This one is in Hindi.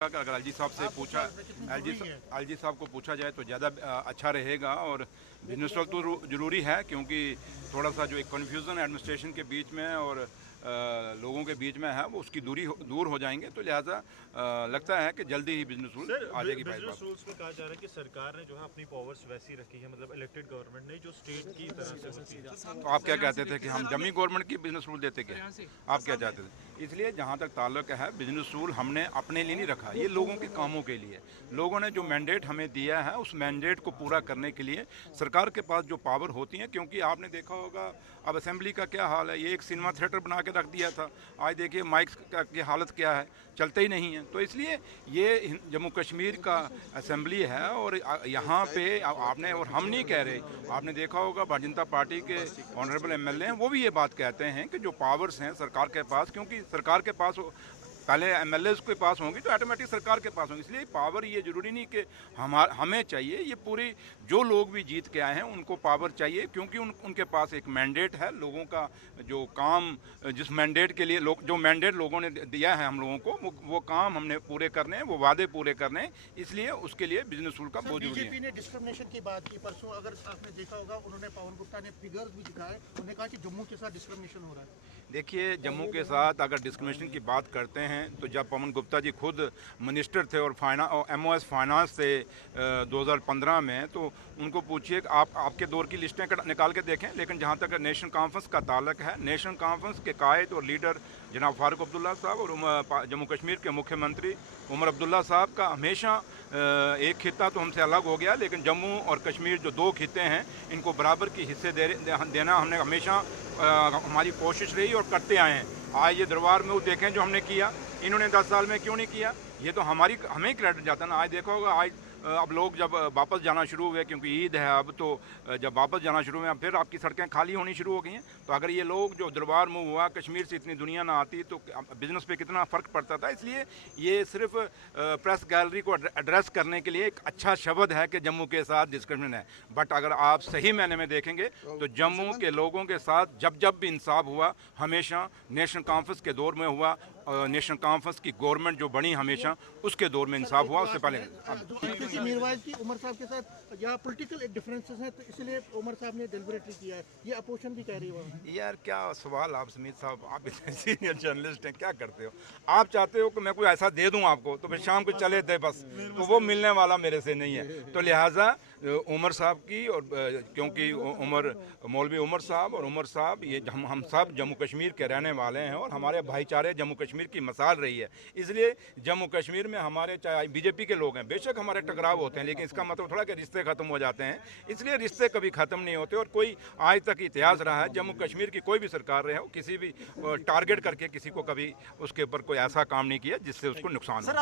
अगर एलजी साहब से पूछा एलजी साहब को पूछा जाए तो ज़्यादा अच्छा रहेगा। और बिजनेस तो ज़रूरी है, क्योंकि थोड़ा सा जो एक कन्फ्यूज़न एडमिनिस्ट्रेशन के बीच में और लोगों के बीच में है वो उसकी दूर हो जाएंगे। तो लिहाजा लगता है कि जल्दी ही बिजनेस रूल आ जाएगी। बिजनेस रूल्स में कहा जा रहा है कि सरकार ने जो है अपनी पावर्स वैसी रखी है, मतलब इलेक्टेड गवर्नमेंट ने जो स्टेट की तरह से होती है। तो आप क्या कहते थे कि हम जमी गवर्नमेंट की बिजनेस रूल देते क्या? आप क्या चाहते थे? इसलिए जहाँ तक ताल्लुक है, बिजनेस रूल हमने अपने लिए नहीं रखा, ये लोगों के कामों के लिए। लोगों ने जो मैंडेट हमें दिया है उस मैंडेट को पूरा करने के लिए सरकार के पास जो पावर होती है, क्योंकि आपने देखा होगा अब असेंबली का क्या हाल है, ये एक सिनेमा थिएटर बना के रख दिया था। आज देखिए माइक्स की हालत क्या है, चलते ही नहीं है। तो इसलिए ये जम्मू कश्मीर का असेंबली है और यहाँ पे आपने और हम नहीं कह रहे, आपने देखा होगा भारतीय जनता पार्टी के ऑनरेबल एमएलए हैं, वो भी ये बात कहते हैं कि जो पावर्स हैं सरकार के पास, क्योंकि सरकार के पास पहले एमएलए के पास होंगी तो ऑटोमेटिक सरकार के पास होंगी। इसलिए पावर ये जरूरी नहीं कि हमें चाहिए, ये पूरी जो लोग भी जीत के आए हैं उनको पावर चाहिए, क्योंकि उनके पास एक मैंडेट है। लोगों का जो काम, जिस मैंडेट के लिए जो मैंडेट लोगों ने दिया है हम लोगों को, वो काम हमने पूरे करने हैं, वो वादे पूरे करने हैं। इसलिए उसके लिए बिजनेस रूल का बहुत जरूरी है। बीजेपी ने डिस्क्रिमिनेशन की बात की परसों, अगर आपने देखा होगा, उन्होंने पवन गुप्ता ने फिगर्स भी दिखाए, उन्होंने कहा कि जम्मू के साथ डिस्क्रिमिनेशन हो रहा है। देखिए, जम्मू के साथ अगर डिस्क्रिमिनेशन की बात करते हैं तो जब पवन गुप्ता जी खुद मिनिस्टर थे और एमओएस फाइनेंस थे 2015 में, तो उनको पूछिए, आपके दौर की लिस्टें निकाल के देखें। लेकिन जहाँ तक नेशनल कॉन्फ्रेंस का ताल्लुक है, नेशनल कॉन्फ्रेंस के कायद और लीडर जनाब फारूक अब्दुल्ला साहब और जम्मू कश्मीर के मुख्यमंत्री उमर अब्दुल्ला साहब का हमेशा एक खित्ता तो हमसे अलग हो गया, लेकिन जम्मू और कश्मीर जो दो खित्ते हैं इनको बराबर की हिस्से देना हमने हमेशा हमारी कोशिश रही और करते आए हैं। आज ये दरबार में वो देखें जो हमने किया, इन्होंने 10 साल में क्यों नहीं किया, ये तो हमें क्रेडिट जाता है ना। आज देखा होगा, आज अब लोग जब वापस जाना शुरू हुए, क्योंकि ईद है अब, तो जब वापस जाना शुरू हुए फिर आपकी सड़कें खाली होनी शुरू हो गई हैं। तो अगर ये लोग जो दरबार मूव हुआ, कश्मीर से इतनी दुनिया ना आती तो बिज़नेस पे कितना फ़र्क पड़ता था। इसलिए ये सिर्फ प्रेस गैलरी को एड्रेस करने के लिए एक अच्छा शब्द है कि जम्मू के साथ डिस्क्रिमिनेशन है। बट अगर आप सही मायने में देखेंगे तो जम्मू के लोगों के साथ जब भी इंसाफ हुआ, हमेशा नेशनल कॉन्फ्रेंस के दौर में हुआ। नेशनल कॉन्फ्रेंस की गवर्नमेंट जो बनी हमेशा उसके दौर में इंसाफ हुआ, उससे पहले मीरवाइज की उमर साहब के साथ या पॉलिटिकल डिफरेंसेस हैं, तो इसलिए उमर साहब ने डेलिबरेटली किया है, ये अपोजिशन भी कह रही है। यार क्या सवाल आप समीत साहब, आप इतने सीनियर जर्नलिस्ट हैं, क्या करते हो आप? चाहते हो कि मैं कोई ऐसा दे दूं आपको तो फिर शाम को चले थे बस, तो वो मिलने वाला मेरे से नहीं है। तो लिहाजा उमर साहब की, और क्योंकि मौलवी उमर साहब और उमर साहब, ये हम सब जम्मू कश्मीर के रहने वाले हैं और हमारे भाईचारे जम्मू कश्मीर की मिसाल रही है। इसलिए जम्मू कश्मीर में हमारे, चाहे बीजेपी के लोग हैं, बेशक हमारे टकराव होते हैं, लेकिन इसका मतलब थोड़ा कि रिश्ते खत्म हो जाते हैं। इसलिए रिश्ते कभी खत्म नहीं होते। और कोई आज तक इतिहास रहा है, जम्मू कश्मीर की कोई भी सरकार रहे हो, किसी भी टारगेट करके किसी को कभी उसके ऊपर कोई ऐसा काम नहीं किया जिससे उसको नुकसान हो।